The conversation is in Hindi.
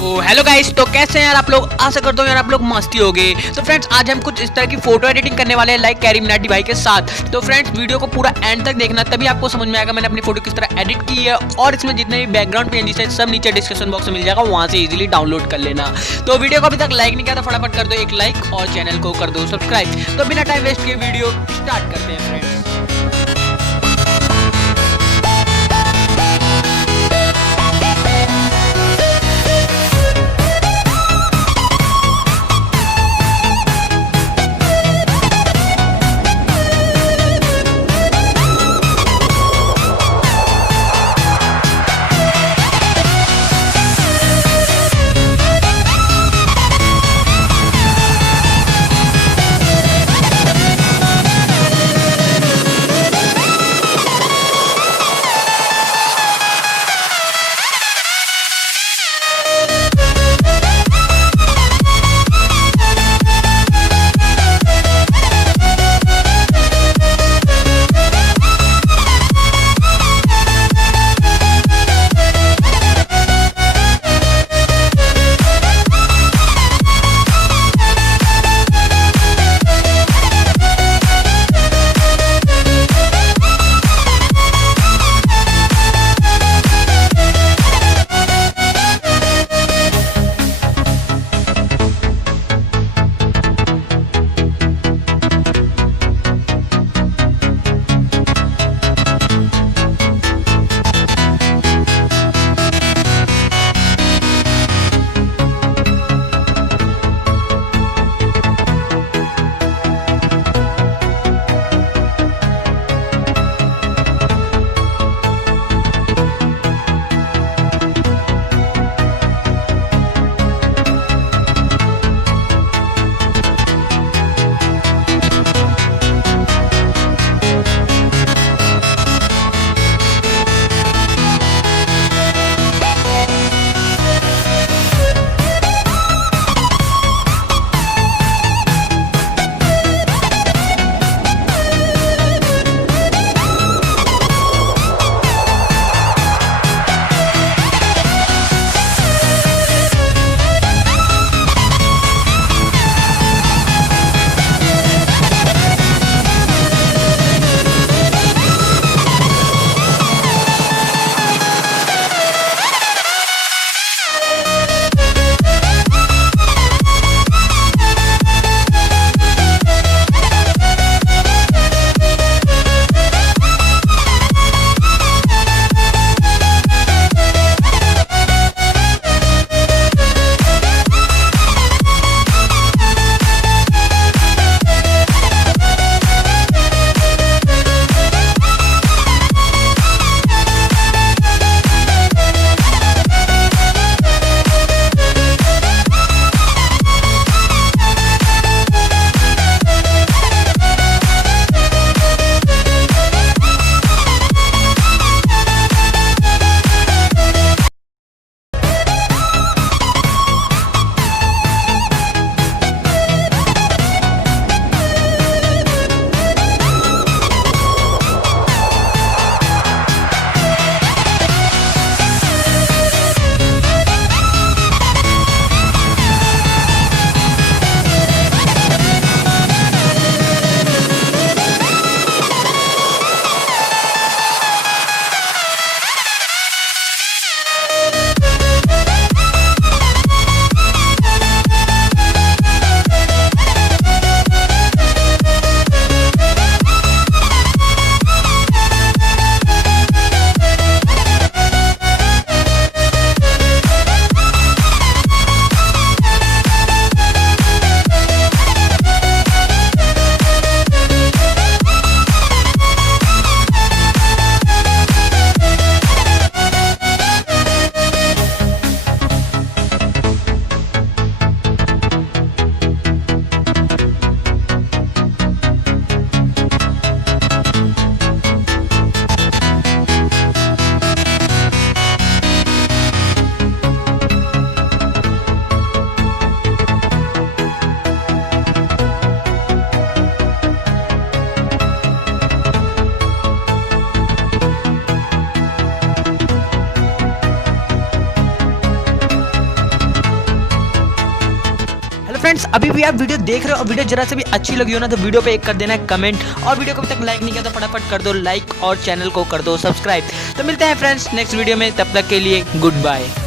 हेलो गाइस, तो कैसे हैं यार आप लोग। आशा करता हूँ यार आप लोग मस्ती हो गए। तो फ्रेंड्स आज हम कुछ इस तरह की फोटो एडिटिंग करने वाले हैं लाइक कैरीमिनाटी भाई के साथ। तो फ्रेंड्स वीडियो को पूरा एंड तक देखना, तभी आपको समझ में आएगा मैंने अपनी फोटो किस तरह एडिट की है। और इसमें जितने भी बैकग्राउंड PNG से सब नीचे डिस्क्रिप्शन बॉक्स में मिल जाएगा, वहाँ से इजीली डाउनलोड कर लेना। तो वीडियो को अभी तक लाइक नहीं किया तो फटाफट कर दो एक लाइक और चैनल को कर दो सब्सक्राइब। तो बिना टाइम वेस्ट किए वीडियो स्टार्ट करते हैं फ्रेंड्स। फ्रेंड्स अभी भी आप वीडियो देख रहे हो और वीडियो जरा से भी अच्छी लगी हो ना तो वीडियो पे एक कर देना है कमेंट, और वीडियो को अभी तक लाइक नहीं किया तो फटाफट कर दो लाइक और चैनल को कर दो सब्सक्राइब। तो मिलते हैं फ्रेंड्स नेक्स्ट वीडियो में, तब तक के लिए गुड बाय।